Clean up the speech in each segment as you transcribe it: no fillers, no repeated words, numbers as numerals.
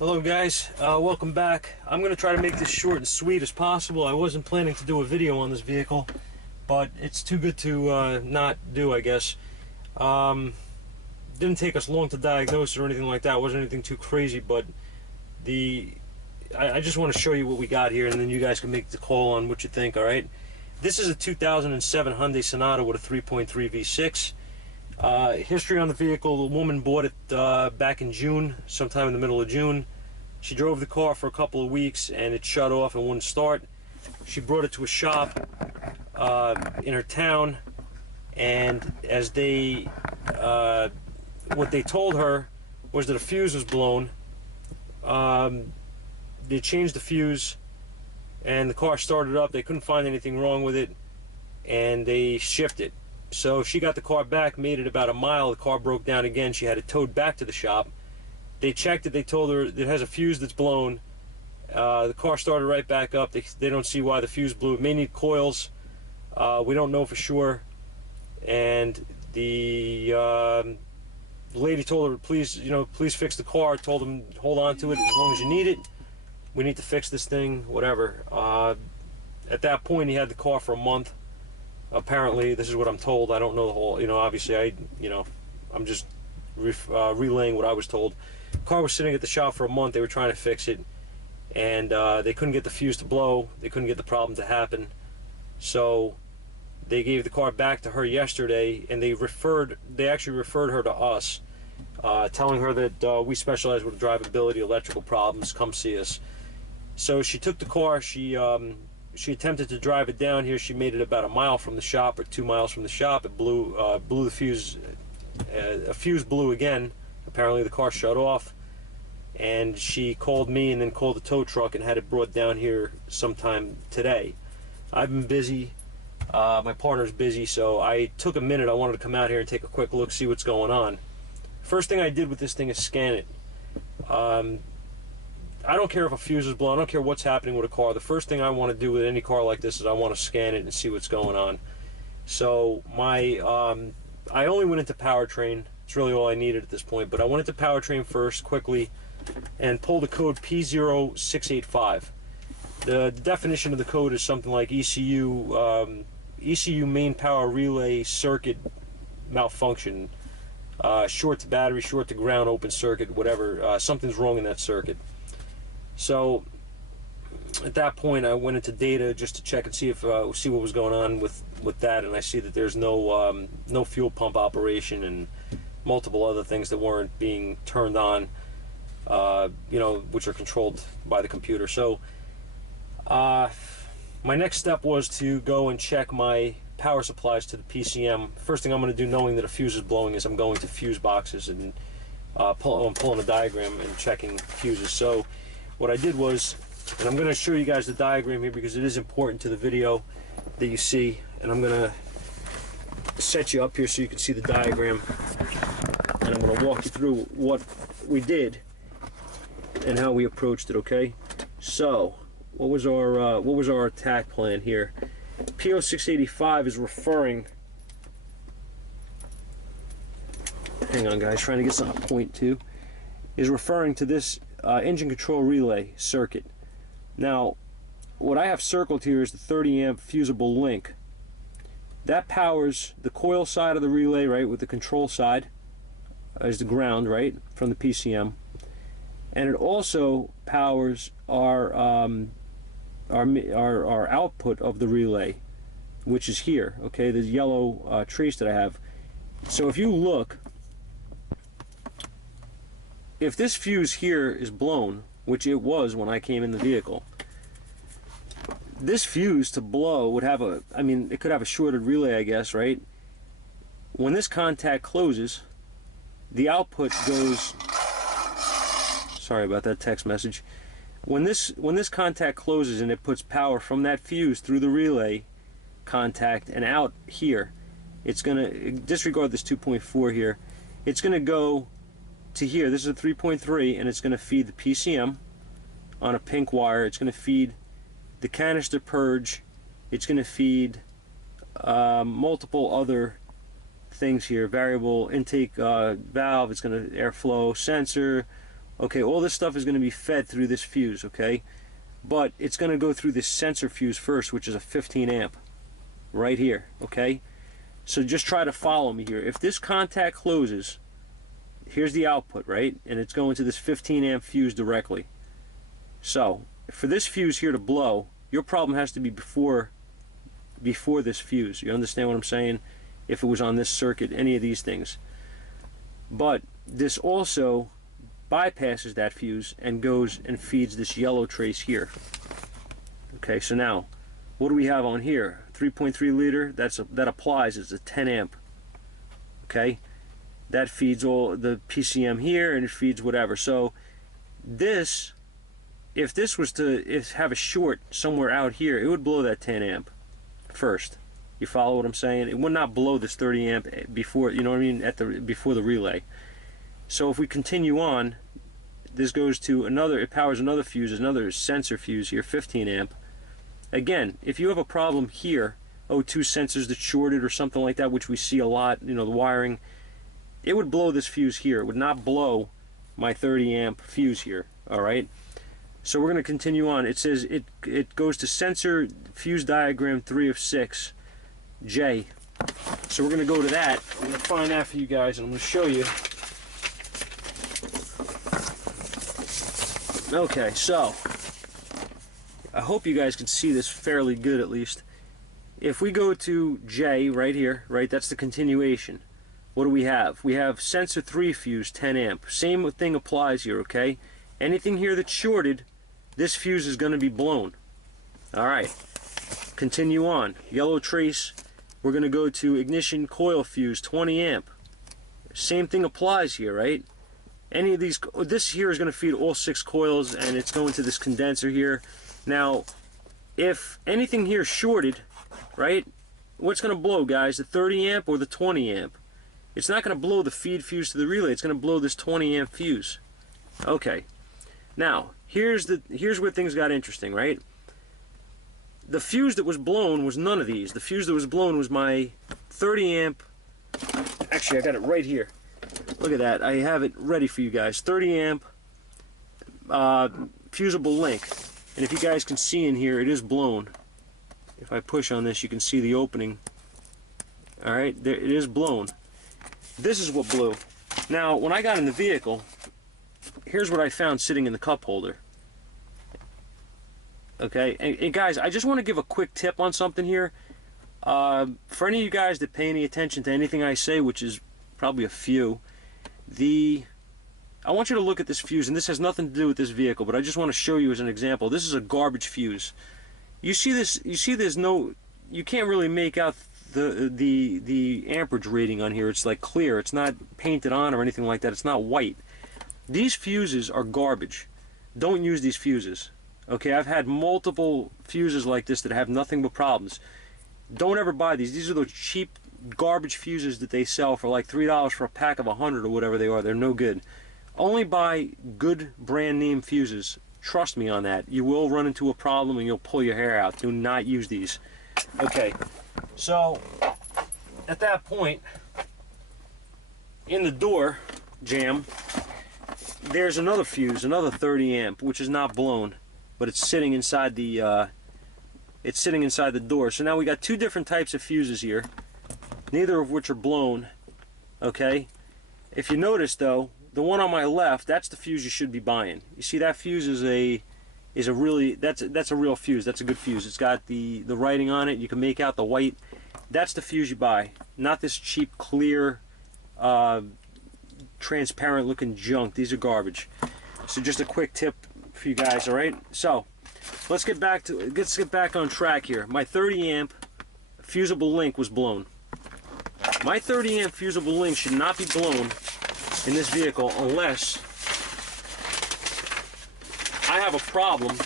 Hello guys, welcome back. I'm going to try to make this short and sweet as possible. I wasn't planning to do a video on this vehicle, but it's too good to not do, I guess. Didn't take us long to diagnose it or anything like that. It wasn't anything too crazy, but I just want to show you what we got here, and then you guys can make the call on what you think, alright? This is a 2007 Hyundai Sonata with a 3.3 V6. History on the vehicle: the woman bought it back in June, sometime in the middle of June. She drove the car for a couple of weeks and it shut off and wouldn't start. She brought it to a shop in her town, and as what they told her was that a fuse was blown. They changed the fuse and the car started up. They couldn't find anything wrong with it and they shipped it. So she got the car back, made it about a mile. The car broke down again. She had it towed back to the shop. They checked it. They told her it has a fuse that's blown. The car started right back up. They don't see why the fuse blew. It may need coils. We don't know for sure. And the lady told her, please fix the car. Told them, hold on to it as long as you need it. We need to fix this thing, whatever. At that point, he had the car for a month. Apparently, this is what I'm told. I don't know the whole, obviously I'm just relaying what I was told. The car was sitting at the shop for a month. They were trying to fix it, and they couldn't get the fuse to blow. They couldn't get the problem to happen. So they gave the car back to her yesterday, and they actually referred her to us, telling her that we specialize with drivability, electrical problems. Come see us. So she took the car. She attempted to drive it down here. She made it about a mile from the shop, or 2 miles from the shop. It blew the fuse. A fuse blew again. Apparently the car shut off, and she called me and then called the tow truck and had it brought down here sometime today. I've been busy. My partner's busy, so I took a minute. I wanted to come out here and take a quick look, see what's going on. First thing I did with this thing is scan it. I don't care if a fuse is blown. I don't care what's happening with a car. The first thing I want to do with any car like this is I want to scan it and see what's going on. So I only went into powertrain. It's really all I needed at this point. But I went into powertrain first quickly and pulled the code P0685. The definition of the code is something like ECU main power relay circuit malfunction, short to battery, short to ground, open circuit, whatever. Something's wrong in that circuit. So at that point, I went into data just to check and see what was going on with that, and I see that there's no fuel pump operation and multiple other things that weren't being turned on, which are controlled by the computer. So my next step was to go and check my power supplies to the PCM. First thing I'm going to do, knowing that a fuse is blowing, is I'm going to fuse boxes and I'm pulling a diagram and checking fuses. So what I did was, and I'm going to show you guys the diagram here because it is important to the video that you see, and I'm going to set you up here so you can see the diagram, and I'm going to walk you through what we did and how we approached it. Okay, so what was our attack plan here? P0685 is referring, hang on guys, trying to get some point too, is referring to this engine control relay circuit. Now, what I have circled here is the 30 amp fusible link. That powers the coil side of the relay, right, with the control side as the ground, right, from the PCM. And it also powers our output of the relay, which is here, okay, the yellow trace that I have. So if you look, if this fuse here is blown, which it was when I came in the vehicle, this fuse to blow would have it could have a shorted relay, I guess, right? When this contact closes, the output goes, sorry about that text message. When this contact closes and it puts power from that fuse through the relay contact and out here, it's gonna, disregard this 2.4 here, it's gonna go to here. This is a 3.3, and it's going to feed the PCM on a pink wire. It's going to feed the canister purge. It's going to feed multiple other things here. Variable intake valve. It's going to airflow sensor, Okay, all this stuff is going to be fed through this fuse, okay? But it's going to go through this sensor fuse first, which is a 15 amp, right here, okay? So just try to follow me here. If this contact closes, here's the output, right? And it's going to this 15 amp fuse directly. So, for this fuse here to blow, your problem has to be before this fuse. You understand what I'm saying? If it was on this circuit, any of these things. But this also bypasses that fuse and goes and feeds this yellow trace here. Okay, so now what do we have on here? 3.3 liter. That applies. It's a 10 amp. Okay, that feeds all the PCM here, and it feeds whatever. So this, if this was to have a short somewhere out here, it would blow that 10 amp first. You follow what I'm saying? It would not blow this 30 amp before, you know what I mean, before the relay. So if we continue on, this goes to another, it powers another fuse, another sensor fuse here, 15 amp. Again, if you have a problem here, O2 sensors that shorted or something like that, which we see a lot, you know, the wiring, it would blow this fuse here. It would not blow my 30 amp fuse here, all right? So we're going to continue on. It says it goes to sensor fuse diagram 3 of 6, J. So we're going to go to that. I'm going to find that for you guys, and I'm going to show you. Okay, so I hope you guys can see this fairly good at least. If we go to J right here, right, that's the continuation. What do we have? We have sensor 3 fuse 10 amp. Same thing applies here, okay? Anything here that's shorted, this fuse is going to be blown. Alright, continue on. Yellow trace, we're going to go to ignition coil fuse 20 amp. Same thing applies here, right? Any of these, this here is going to feed all 6 coils, and it's going to this condenser here. Now, if anything here is shorted, right, what's going to blow, guys? The 30 amp or the 20 amp? It's not going to blow the feed fuse to the relay. It's going to blow this 20 amp fuse. Okay. Now, here's where things got interesting, right? The fuse that was blown was none of these. The fuse that was blown was my 30 amp. Actually, I got it right here. Look at that. I have it ready for you guys. 30 amp fusible link. And if you guys can see in here, it is blown. If I push on this, you can see the opening. Alright, there it is blown. This is what blew. Now, when I got in the vehicle, here's what I found sitting in the cup holder. Okay, and guys, I just want to give a quick tip on something here. For any of you guys that pay any attention to anything I say, which is probably a few, I want you to look at this fuse, and this has nothing to do with this vehicle, but I just want to show you as an example. This is a garbage fuse. You see this? You see there's no, you can't really make out the amperage rating on here. It's like clear. It's not painted on or anything like that. It's not white. These fuses are garbage. Don't use these fuses. Okay, I've had multiple fuses like this that have nothing but problems. Don't ever buy these. These are those cheap garbage fuses that they sell for like $3 for a pack of 100 or whatever they are. They're no good. Only buy good brand name fuses. Trust me on that. You will run into a problem and you'll pull your hair out. Do not use these. Okay, so at that point, in the door jamb, there's another fuse, another 30 amp, which is not blown, but it's sitting inside the door. So now we got two different types of fuses here, neither of which are blown. Okay, if you notice though, the one on my left, that's the fuse you should be buying. You see that fuse is a really, that's a real fuse. That's a good fuse. It's got the writing on it. You can make out the white. That's the fuse you buy, not this cheap, clear, transparent looking junk. These are garbage. So just a quick tip for you guys. All right. So let's get back on track here. My 30 amp fusible link was blown. My 30 amp fusible link should not be blown in this vehicle unless I have a problem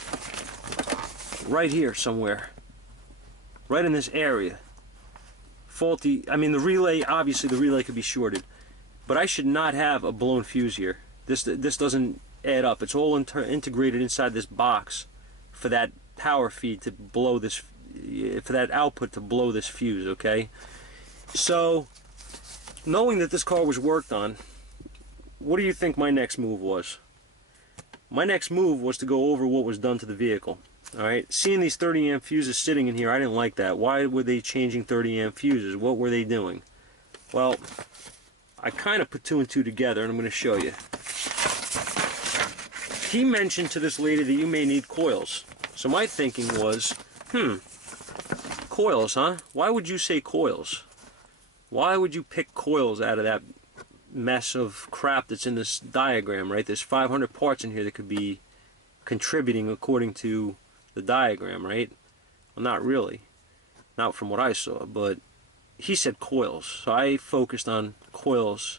right here somewhere, right in this area. Faulty, I mean the relay, obviously the relay could be shorted, but I should not have a blown fuse here. This doesn't add up. It's all integrated inside this box for that power feed to blow this, for that output to blow this fuse, okay? So, knowing that this car was worked on, what do you think my next move was? my next move was to go over what was done to the vehicle. Alright, seeing these 30 amp fuses sitting in here, I didn't like that. Why were they changing 30 amp fuses? What were they doing? Well, I kind of put two and two together, and I'm going to show you. He mentioned to this lady that you may need coils. So my thinking was, coils, huh? Why would you say coils? Why would you pick coils out of that mess of crap that's in this diagram, right? There's 500 parts in here that could be contributing according to the diagram, right? Well, not really. Not from what I saw, but he said coils. So I focused on coils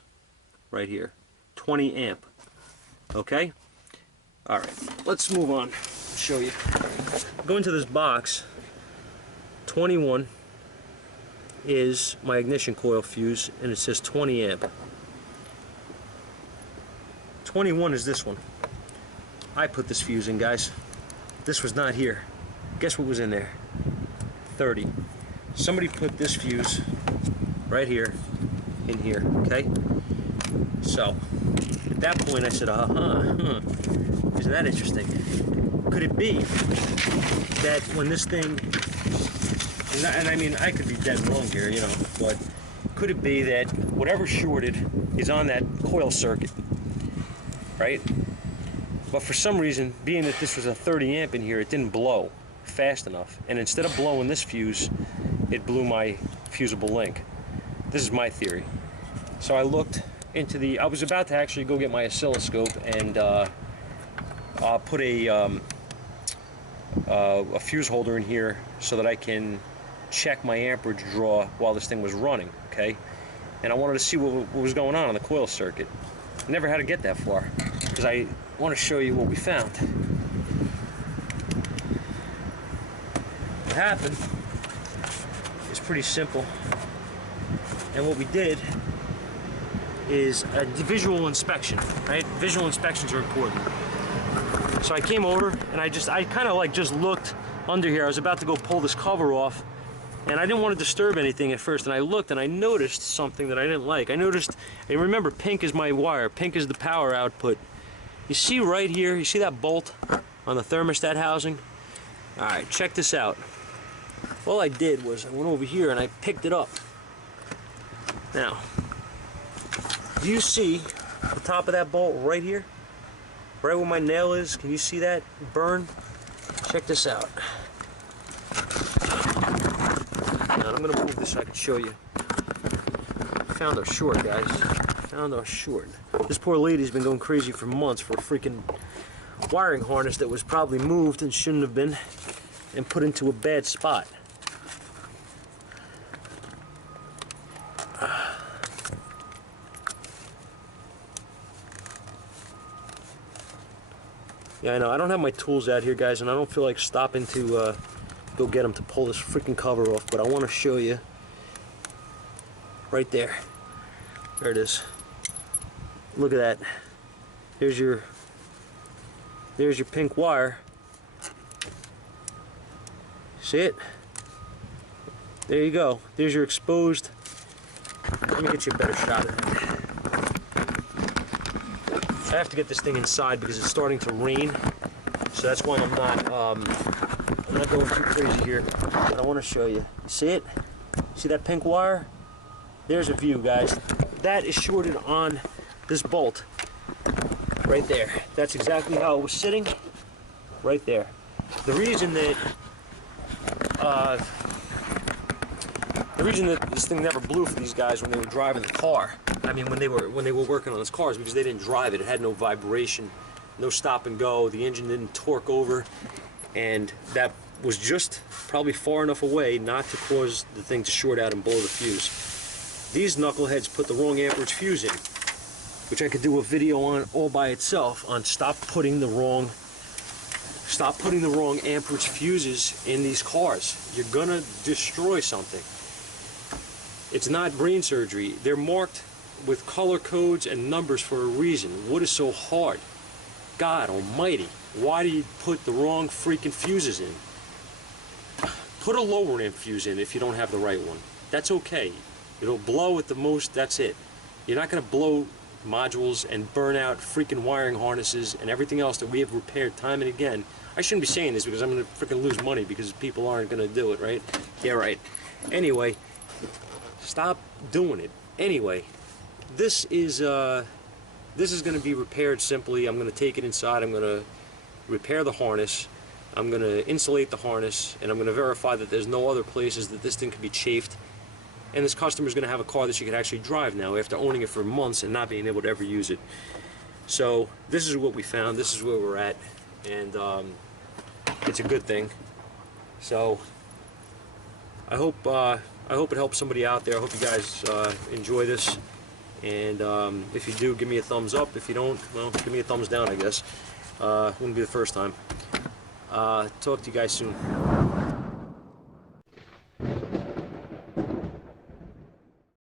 right here. 20 amp. Okay? Alright, let's move on. I'll show you. Go into this box. 21 is my ignition coil fuse, and it says 20 amp. 21 is this one. I put this fuse in, guys. This was not here. Guess what was in there? 30. Somebody put this fuse right here in here, okay? So, at that point I said, isn't that interesting? Could it be that when this thing, and I mean, I could be dead wrong here, you know, but could it be that whatever shorted is on that coil circuit, right? But for some reason, being that this was a 30 amp in here, it didn't blow fast enough. And instead of blowing this fuse, it blew my fusible link. This is my theory. So I looked into the, I was about to actually go get my oscilloscope and put a fuse holder in here so that I can check my amperage draw while this thing was running, okay? And I wanted to see what was going on the coil circuit. I never had to get that far because I want to show you what we found. What happened is pretty simple, and what we did is a visual inspection, right? Visual inspections are important. So I came over and I kind of like just looked under here. I was about to go pull this cover off, and I didn't want to disturb anything at first, and I looked and I noticed something that I didn't like. I noticed, and remember, pink is my wire, pink is the power output. You see right here, you see that bolt on the thermostat housing? Alright, check this out. All I did was I went over here and I picked it up. Now, do you see the top of that bolt right here? Right where my nail is? Can you see that burn? Check this out. Now, I'm going to move this so I can show you. Found our short, guys. Found our short. This poor lady's been going crazy for months for a freaking wiring harness that was probably moved and shouldn't have been and put into a bad spot. Yeah, I know. I don't have my tools out here, guys, and I don't feel like stopping to go get them to pull this freaking cover off, but I want to show you right there. There it is. Look at that. There's your pink wire. See it? There you go. There's your exposed. Let me get you a better shot of it. I have to get this thing inside because it's starting to rain, so that's why I'm not going too crazy here. But I want to show you. See it? See that pink wire? There's a view, guys. That is shorted on this bolt right there. That's exactly how it was sitting, right there. The reason that this thing never blew for these guys when they were driving the car, I mean when they were working on this car, is because they didn't drive it. It had no vibration, no stop and go. The engine didn't torque over, and that was just probably far enough away not to cause the thing to short out and blow the fuse. These knuckleheads put the wrong amperage fuse in, which I could do a video on all by itself on stop putting the wrong amperage fuses in these cars. You're gonna destroy something. It's not brain surgery. They're marked with color codes and numbers for a reason. What is so hard? God almighty, why do you put the wrong freaking fuses in? Put a lower amp fuse in if you don't have the right one. That's okay. It'll blow at the most, that's it. You're not going to blow modules and burn out freaking wiring harnesses and everything else that we have repaired time and again. I shouldn't be saying this because I'm going to freaking lose money because people aren't going to do it, right? Yeah, right. Anyway, stop doing it. Anyway, this is going to be repaired simply. I'm going to take it inside. I'm going to repair the harness. I'm going to insulate the harness, and I'm going to verify that there's no other places that this thing could be chafed. And this customer is going to have a car that she could actually drive now after owning it for months and not being able to ever use it. So this is what we found. This is where we're at, and it's a good thing. So I hope it helps somebody out there. I hope you guys enjoy this, and if you do, give me a thumbs up. If you don't, well, give me a thumbs down, I guess. Wouldn't be the first time. Talk to you guys soon.